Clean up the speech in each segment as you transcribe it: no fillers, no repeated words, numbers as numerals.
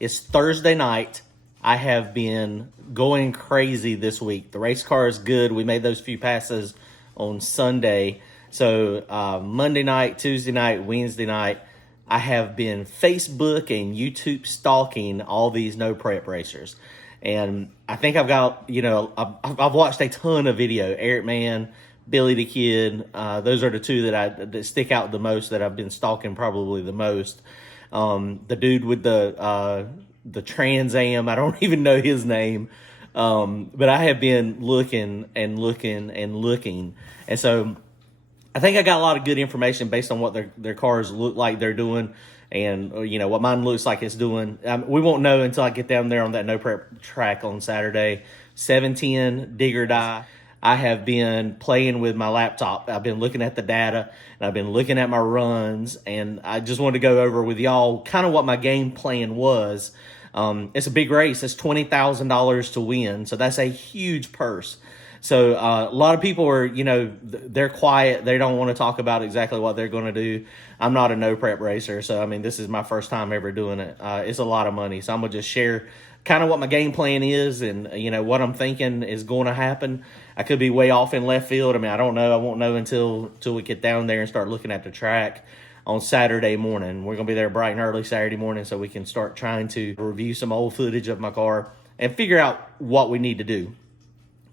It's Thursday night. I have been going crazy this week. The race car is good. We made those few passes on Sunday. So Monday night, Tuesday night, Wednesday night, I have been Facebook and YouTube stalking all these no prep racers. And I think I've got, I've watched a ton of video. Eric Mann, Billy the Kid, those are the two that stick out the most, that I've been stalking probably the most. The dude with the Trans Am, I don't even know his name. But I have been looking and looking and looking. And so I think I got a lot of good information based on what their cars look like they're doing, and what mine looks like it's doing. We won't know until I get down there on that no prep track on Saturday. 710 dig or die. I have been playing with my laptop. I've been looking at the data, and I've been looking at my runs, and I just wanted to go over with y'all kind of what my game plan was. It's a big race. It's $20,000 to win, so that's a huge purse. So a lot of people are, they're quiet. They don't want to talk about exactly what they're going to do. I'm not a no prep racer, so I mean, this is my first time ever doing it. It's a lot of money, so I'm gonna just share kind of what my game plan is, and what I'm thinking is going to happen. I could be way off in left field. I mean, I don't know. I won't know until we get down there and start looking at the track on Saturday morning. We're gonna be there bright and early Saturday morning, so we can start trying to review some old footage of my car and figure out what we need to do.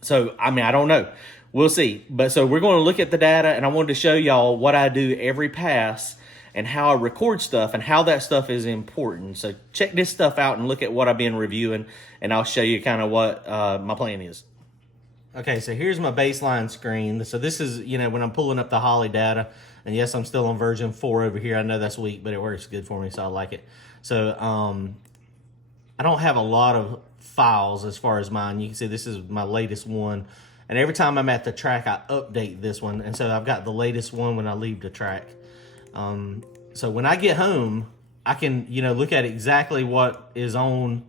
So, I mean, I don't know. We'll see. But so we're going to look at the data, and I wanted to show y'all what I do every pass and how I record stuff and how that stuff is important. So check this stuff out and look at what I've been reviewing, and I'll show you kind of what my plan is. Okay, so here's my baseline screen. So this is, when I'm pulling up the Holley data, and yes, I'm still on version 4 over here. I know that's weak, but it works good for me, so I like it. So I don't have a lot of files as far as mine. You can see this is my latest one, and every time I'm at the track I update this one, and so I've got the latest one when I leave the track. So when I get home, I can look at exactly what is on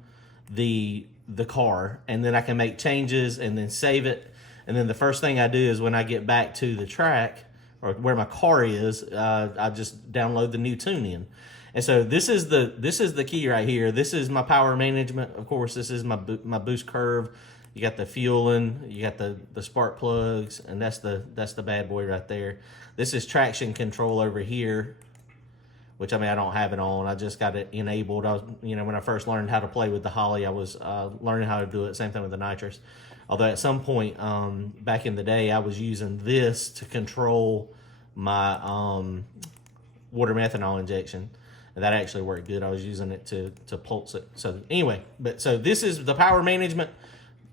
the car, and then I can make changes and then save it. And then the first thing I do is when I get back to the track, or where my car is, I just download the new tune-in. And so this is the key right here. This is my power management. Of course, this is my boost curve. You got the fueling, you got the spark plugs, and that's the bad boy right there. This is traction control over here, which I don't have it on. I just got it enabled. I was, when I first learned how to play with the Holley, I was learning how to do it. Same thing with the nitrous. Although at some point back in the day, I was using this to control my water methanol injection. And that actually worked good. I was using it to pulse it. So anyway, so this is the power management.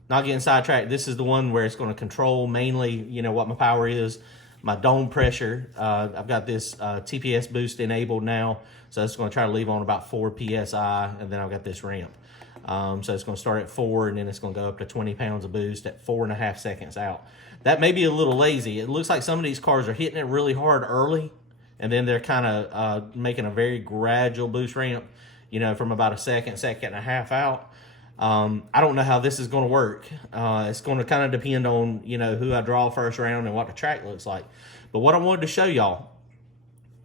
Not getting sidetracked. This is the one where it's going to control mainly, what my power is. My dome pressure. I've got this TPS boost enabled now. So it's going to try to leave on about 4 PSI. And then I've got this ramp. So it's going to start at 4, and then it's going to go up to 20 pounds of boost at 4.5 seconds out. That may be a little lazy. It looks like some of these cars are hitting it really hard early, and then they're kind of making a very gradual boost ramp, from about a second and a half out. I don't know how this is going to work. It's going to kind of depend on, who I draw first round and what the track looks like. But what I wanted to show y'all,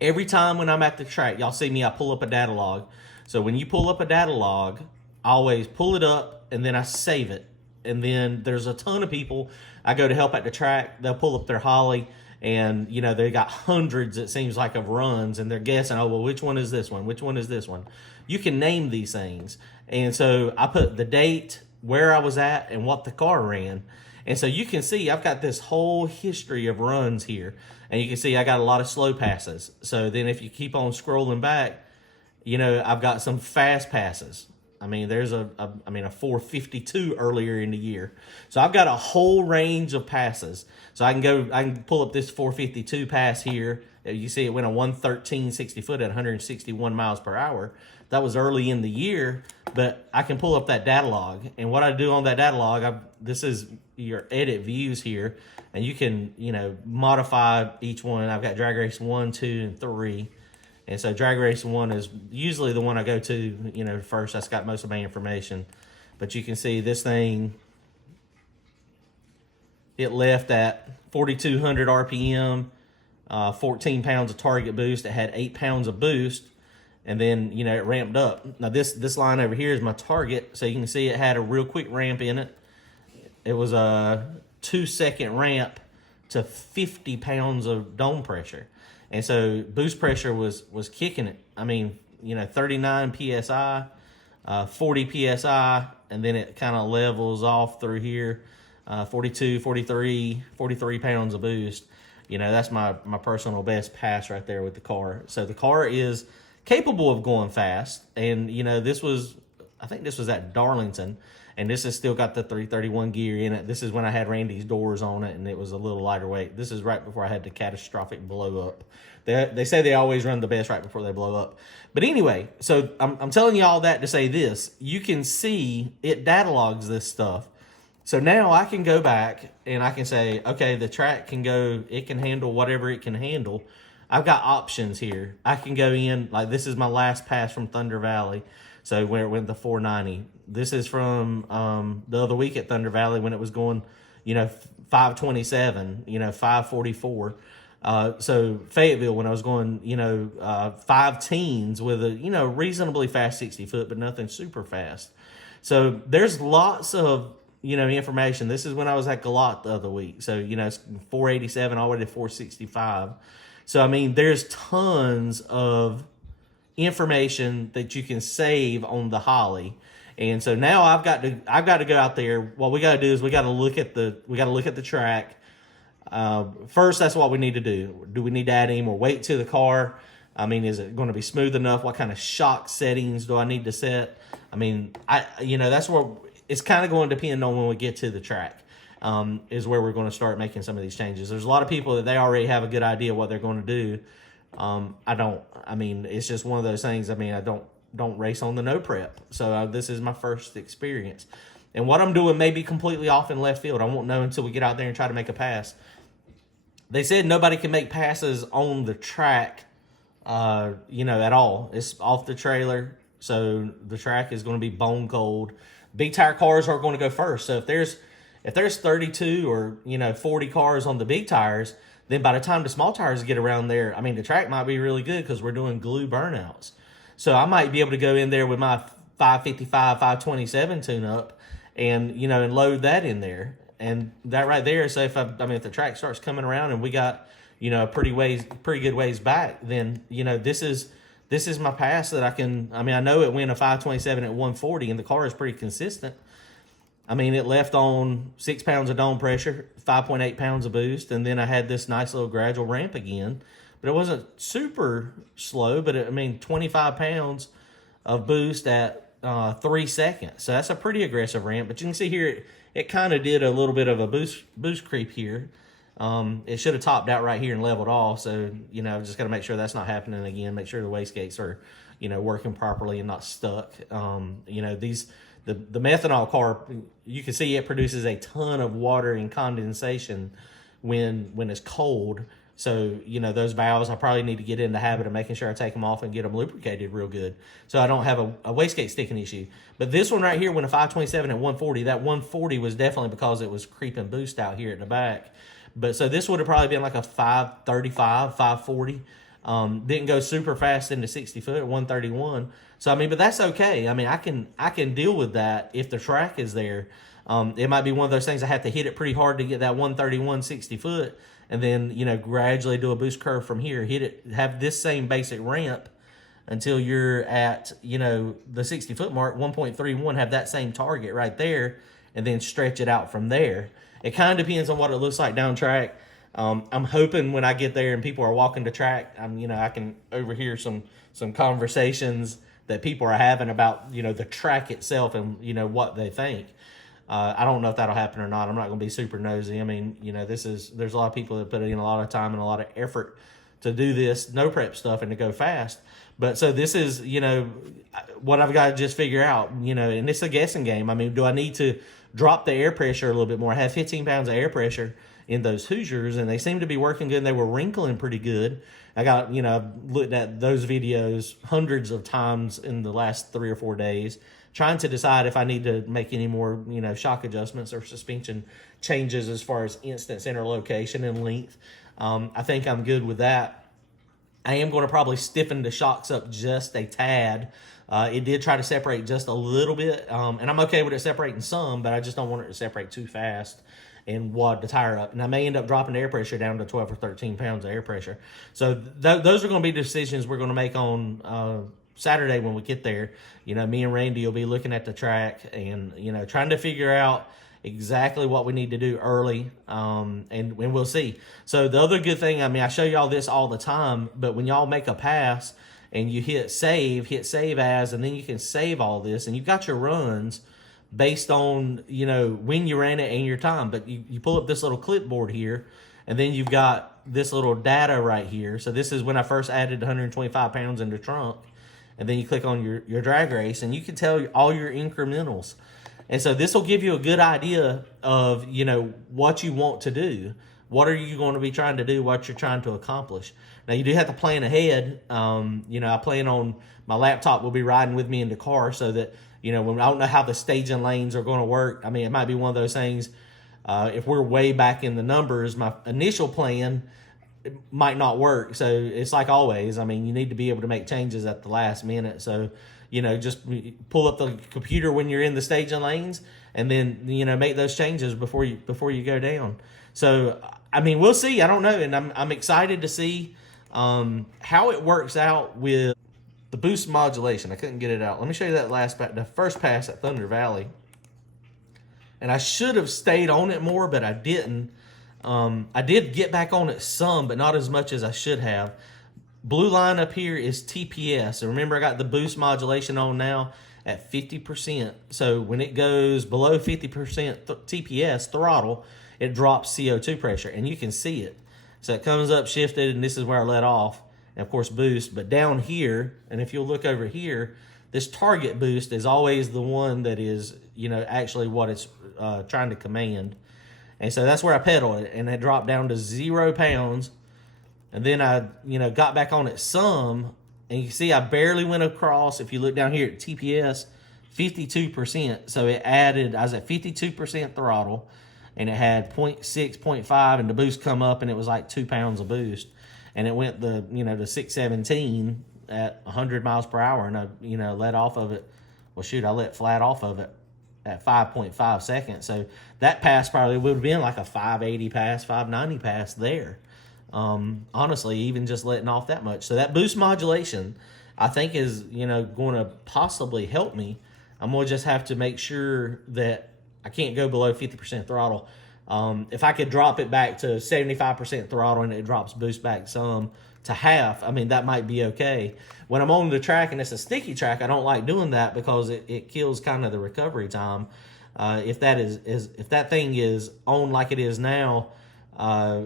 every time when I'm at the track, y'all see me, I pull up a data log. So when you pull up a data log, I always pull it up and then I save it. And then there's a ton of people I go to help at the track. They'll pull up their Holley, and they got hundreds, it seems like, of runs, and they're guessing, oh, well, which one is this one? Which one is this one? You can name these things. And so I put the date, where I was at, and what the car ran. And so you can see I've got this whole history of runs here. And you can see I got a lot of slow passes. So then if you keep on scrolling back, I've got some fast passes. There's a 452 earlier in the year. So I've got a whole range of passes. So I can pull up this 452 pass here. You see it went a 113.60 foot at 161 miles per hour. That was early in the year, but I can pull up that data log. And what I do on that data log, this is your edit views here, and you can, modify each one. I've got drag race 1, 2, and 3. And so drag race 1 is usually the one I go to, first. That's got most of my information. But you can see this thing, it left at 4,200 RPM, 14 pounds of target boost. It had 8 pounds of boost. and then, you know, it ramped up. Now this line over here is my target, so you can see it had a real quick ramp in it. It was a 2-second ramp to 50 pounds of dome pressure. And so boost pressure was kicking it. I mean, you know, 39 PSI, 40 PSI, and then it kind of levels off through here, 42, 43 pounds of boost. You know, that's my personal best pass right there with the car. So the car is capable of going fast. And, you know, I think this was at Darlington, and this has still got the 331 gear in it. This is when I had Randy's doors on it, and it was a little lighter weight. This is right before I had the catastrophic blow up. They say they always run the best right before they blow up. But anyway, so I'm telling you all that to say this. You can see it data logs this stuff. So now I can go back and I can say, okay, the track can go, it can handle whatever it can handle. I've got options here. I can go in, like this is my last pass from Thunder Valley. So when it went to 490. This is from the other week at Thunder Valley when it was going, you know, 527, you know, 544. So Fayetteville when I was going, you know, 5 teens with a, you know, reasonably fast 60 foot, but nothing super fast. So there's lots of, you know, information. This is when I was at Galat the other week. So, you know, it's 487 all the way to 465. So, I mean, there's tons of information that you can save on the Holley. And so now I've got to go out there. What we got to do is we got to look at the track. First, that's what we need to do. Do we need to add any more weight to the car? I mean, is it going to be smooth enough? What kind of shock settings do I need to set? I mean, you know, that's where it's kind of going to depend on when we get to the track, is where we're going to start making some of these changes. There's a lot of people that they already have a good idea what they're going to do. I don't. I mean, it's just one of those things. I mean, I don't race on the no prep. So this is my first experience. And what I'm doing may be completely off in left field. I won't know until we get out there and try to make a pass. They said nobody can make passes on the track, you know, at all. It's off the trailer, so the track is going to be bone cold. Big tire cars are going to go first. So if there's 32 or, you know, 40 cars on the big tires, then by the time the small tires get around there, I mean, the track might be really good because we're doing glue burnouts. So I might be able to go in there with my 555, 527 tune-up and, you know, and load that in there. And that right there, so if the track starts coming around and we got, you know, a pretty good ways back, then, you know, this is my pass that I can, I mean, I know it went a 527 at 140 and the car is pretty consistent. I mean, it left on 6 pounds of dome pressure, 5.8 pounds of boost, and then I had this nice little gradual ramp again. But it wasn't super slow, but 25 pounds of boost at 3 seconds. So that's a pretty aggressive ramp. But you can see here, it kind of did a little bit of a boost creep here. It should have topped out right here and leveled off. So, you know, just got to make sure that's not happening again. Make sure the wastegates are, you know, working properly and not stuck. You know, the methanol car, you can see it produces a ton of water and condensation when it's cold. So, you know, those valves, I probably need to get in the habit of making sure I take them off and get them lubricated real good so I don't have a wastegate sticking issue. But this one right here, when a 527 at 140, that 140 was definitely because it was creeping boost out here at the back. But so this would have probably been like a 535, 540. Didn't go super fast into 60 foot at 131. So, I mean, but that's okay. I mean, I can deal with that if the track is there. It might be one of those things I have to hit it pretty hard to get that 131 60 foot. And then, you know, gradually do a boost curve from here. Hit it, have this same basic ramp until you're at, you know, the 60-foot mark, 1.31, have that same target right there, and then stretch it out from there. It kind of depends on what it looks like down track. I'm hoping when I get there and people are walking the track, you know, I can overhear some conversations that people are having about, you know, the track itself and, you know, what they think. I don't know if that'll happen or not. I'm not going to be super nosy. I mean, you know, there's a lot of people that put in a lot of time and a lot of effort to do this no prep stuff and to go fast. But so this is, you know, what I've got to just figure out, you know, and it's a guessing game. I mean, do I need to drop the air pressure a little bit more? I have 15 pounds of air pressure in those Hoosiers, and they seem to be working good. They were wrinkling pretty good. I got, you know, I've looked at those videos hundreds of times in the last 3 or 4 days, trying to decide if I need to make any more, you know, shock adjustments or suspension changes as far as instant center location and length. I think I'm good with that. I am going to probably stiffen the shocks up just a tad. It did try to separate just a little bit, and I'm okay with it separating some, but I just don't want it to separate too fast and wad the tire up. And I may end up dropping the air pressure down to 12 or 13 pounds of air pressure. So those are going to be decisions we're going to make on Saturday when we get there. You know, me and Randy will be looking at the track and, you know, trying to figure out exactly what we need to do early, and we'll see. So the other good thing, I mean, I show y'all this all the time, but when y'all make a pass and you hit save as, and then you can save all this, and you've got your runs based on, you know, when you ran it and your time. But you pull up this little clipboard here, and then you've got this little data right here. So this is when I first added 125 pounds in the trunk, and then you click on your drag race, and you can tell all your incrementals. And so this will give you a good idea of, you know, what you want to do. What are you going to be trying to do, what you're trying to accomplish. Now, you do have to plan ahead. You know, I plan on my laptop will be riding with me in the car so that, you know, when I don't know how the staging lanes are going to work. I mean, it might be one of those things, if we're way back in the numbers, my initial plan it might not work. So it's like always. I mean, you need to be able to make changes at the last minute. So, you know, just pull up the computer when you're in the staging lanes, and then, you know, make those changes before you go down. So, I mean, we'll see. I don't know, and I'm excited to see how it works out with the boost modulation. I couldn't get it out. Let me show you that the first pass at Thunder Valley. And I should have stayed on it more, but I didn't. I did get back on it some, but not as much as I should have. Blue line up here is TPS. So remember, I got the boost modulation on now at 50%. So when it goes below 50% TPS throttle, it drops CO2 pressure, and you can see it. So it comes up shifted, and this is where I let off, and of course boost. But down here, and if you'll look over here, this target boost is always the one that is, you know, actually what it's trying to command. And so that's where I pedaled it, and it dropped down to 0 pounds. And then I, you know, got back on it some, and you can see I barely went across. If you look down here at TPS, 52%. So it added, I was at 52% throttle, and it had 0.6, 0.5, and the boost come up, and it was like 2 pounds of boost. And it went to 617 at 100 miles per hour, and I, you know, let off of it. Well, shoot, I let flat off of it at 5.5 seconds. So that pass probably would have been like a 580 pass, 590 pass there. Honestly, even just letting off that much. So that boost modulation, I think, is, you know, going to possibly help me. I'm going to just have to make sure that I can't go below 50% throttle. If I could drop it back to 75% throttle and it drops boost back some to half, I mean, that might be okay. When I'm on the track and it's a sticky track, I don't like doing that because it kills kind of the recovery time. If that thing is on like it is now,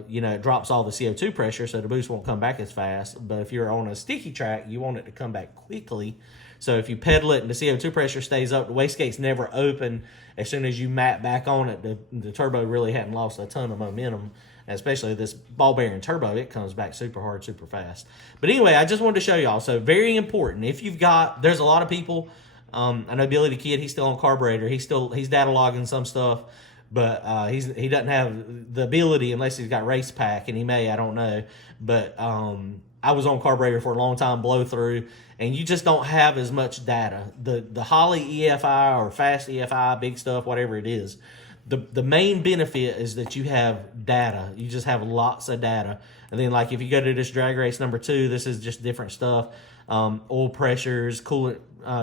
you know, it drops all the CO2 pressure, so the boost won't come back as fast. But if you're on a sticky track, you want it to come back quickly. So if you pedal it and the CO2 pressure stays up, the wastegate's never open. As soon as you map back on it, the turbo really hadn't lost a ton of momentum. And especially this ball bearing turbo, it comes back super hard, super fast. But anyway, I just wanted to show y'all. So very important. If you've got, there's a lot of people. I know Billy the Kid, he's still on carburetor. He's data logging some stuff. But he doesn't have the ability unless he's got race pack, and he may, I don't know. But I was on carburetor for a long time, blow through, and you just don't have as much data. The Holley EFI or Fast EFI, big stuff, whatever it is, the main benefit is that you have data. You just have lots of data. And then, like, if you go to this drag race number 2, this is just different stuff. Oil pressures, coolant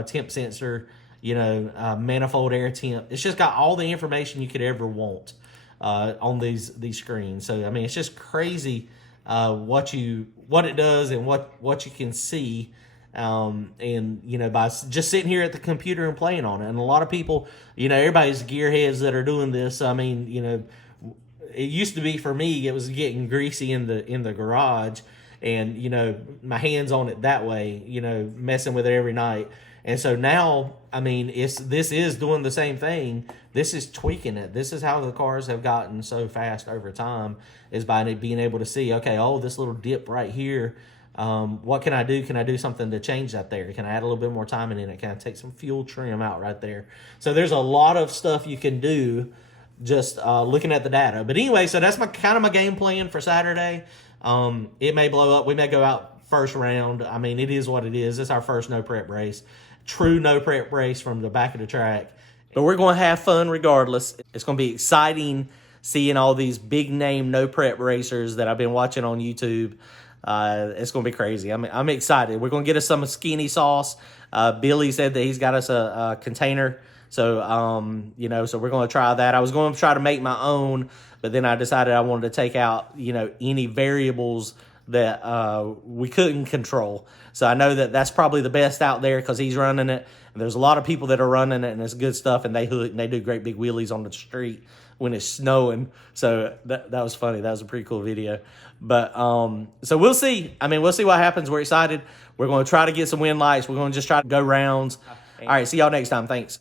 temp sensor, you know, manifold air temp. It's just got all the information you could ever want on these screens. So, I mean, it's just crazy what it does and what you can see. And, you know, by just sitting here at the computer and playing on it. And a lot of people, you know, everybody's gearheads that are doing this. I mean, you know, it used to be for me, it was getting greasy in the garage, and, you know, my hands on it that way, you know, messing with it every night. And so now, I mean, this is doing the same thing. This is tweaking it. This is how the cars have gotten so fast over time, is by being able to see, okay, oh, this little dip right here, what can I do? Can I do something to change that there? Can I add a little bit more timing in it? Can I take some fuel trim out right there? So there's a lot of stuff you can do just looking at the data. But anyway, so that's my game plan for Saturday. It may blow up. We may go out first round. I mean, it is what it is. It's our first no prep race. True no prep race from the back of the track. But we're going to have fun regardless. It's going to be exciting seeing all these big name no prep racers that I've been watching on YouTube. It's going to be crazy. I'm excited. We're going to get us some skinny sauce. Billy said that he's got us a container. So, you know, so we're going to try that. I was going to try to make my own, but then I decided I wanted to take out, you know, any variables that we couldn't control. So I know that that's probably the best out there because he's running it. And there's a lot of people that are running it, and it's good stuff, and they hook and they do great big wheelies on the street when it's snowing. So that was funny. That was a pretty cool video. But so we'll see. I mean, we'll see what happens. We're excited. We're going to try to get some win lights. We're going to just try to go rounds. All right, see y'all next time. Thanks.